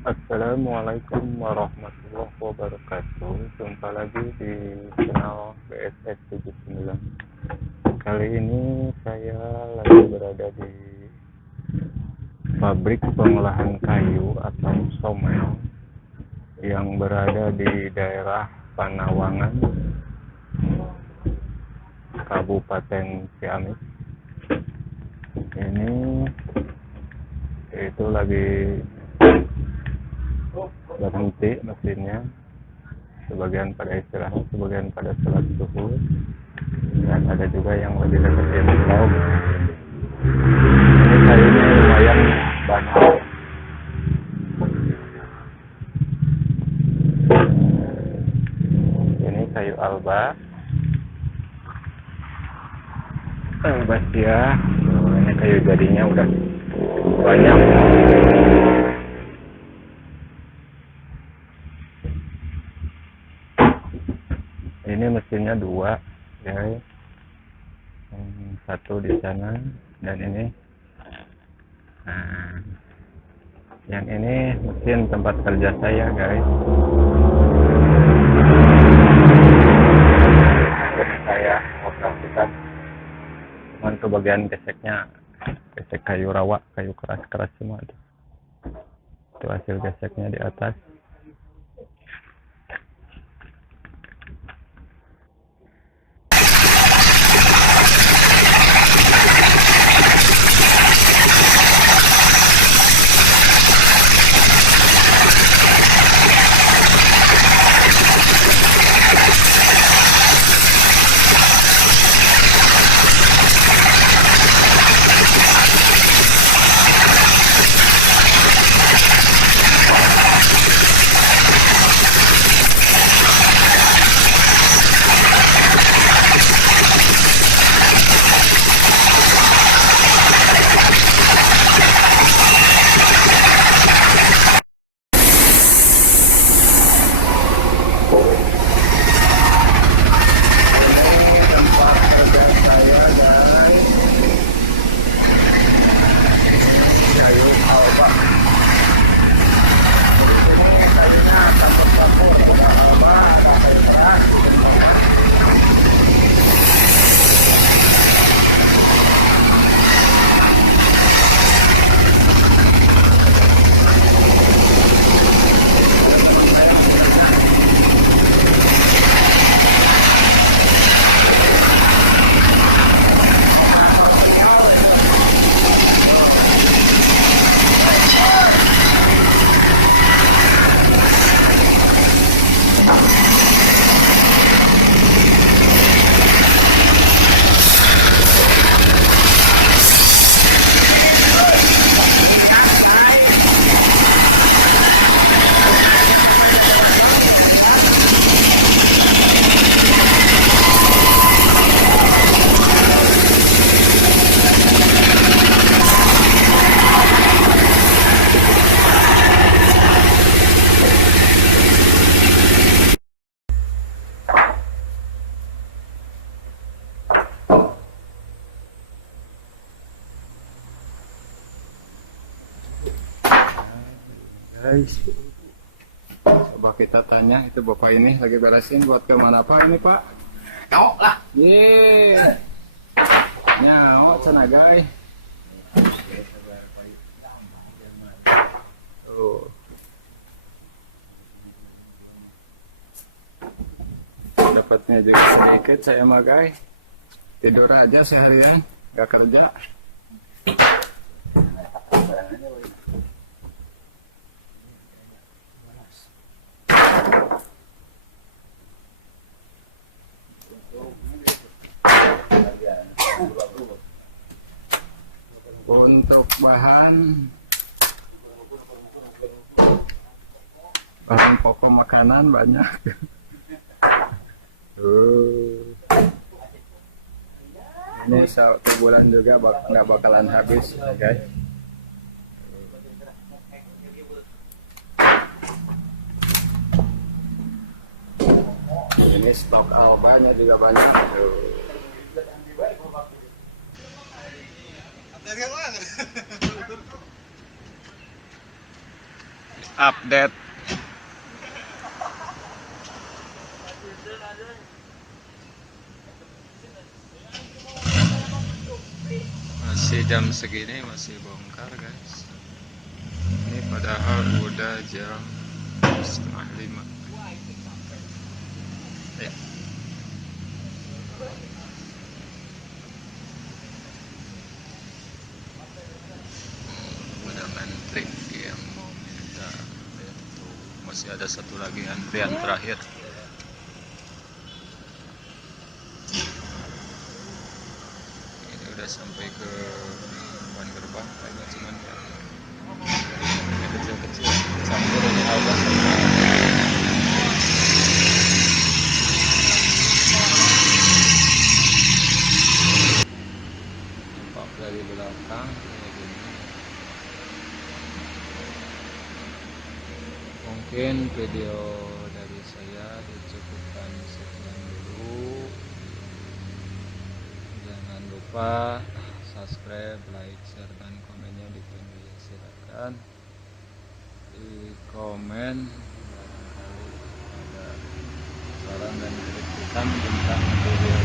Assalamualaikum warahmatullahi wabarakatuh. Jumpa lagi di channel BSS 79. Kali ini saya lagi berada di pabrik pengolahan kayu atau Somel yang berada di daerah Panawangan, Kabupaten Ciamis. Ini itu lagi berhenti mesinnya, sebagian pada istirahat, sebagian pada sholat zuhur, dan ada juga yang lebih deketin vlog. Ini kayunya lumayan banyak. Ini kayu alba, albastia. Ini kayu jadinya udah banyak. Ini mesinnya dua, ya. Satu di sana dan ini. Nah, yang ini mesin tempat kerja saya, guys. Jadi saya operasikan, cuman ke bagian geseknya, gesek kayu rawa, kayu keras-keras semua itu. Itu hasil geseknya di atas. Guys, coba kita tanya, itu bapak ini lagi beresin buat kemana pak ini pak? Nyok lah. Yeay, nyamuk sana guys. Tuh. Dapatnya juga sedikit saya mah guys. Tidur aja seharian, gak kerja. Untuk bahan pokok makanan banyak. Ini satu bulan juga nggak bakalan habis, guys. Ini stok albanya juga banyak. update. Masih jam segini masih bongkar guys. Ini padahal udah jam 4:30. Ya. Udah ngantri yang mau minta itu. Masih ada satu lagi antrian terakhir. Ini udah sampai ke depan gerbang, kayaknya cuman ya kecil-kecil campur ini agak nampak dari belakang kayak gini. Mungkin video dari saya dicukupkan sekian dulu. Jangan lupa subscribe, like, share, dan komennya di video. Silakan di komen barangkali ada saran dan kritikan tentang video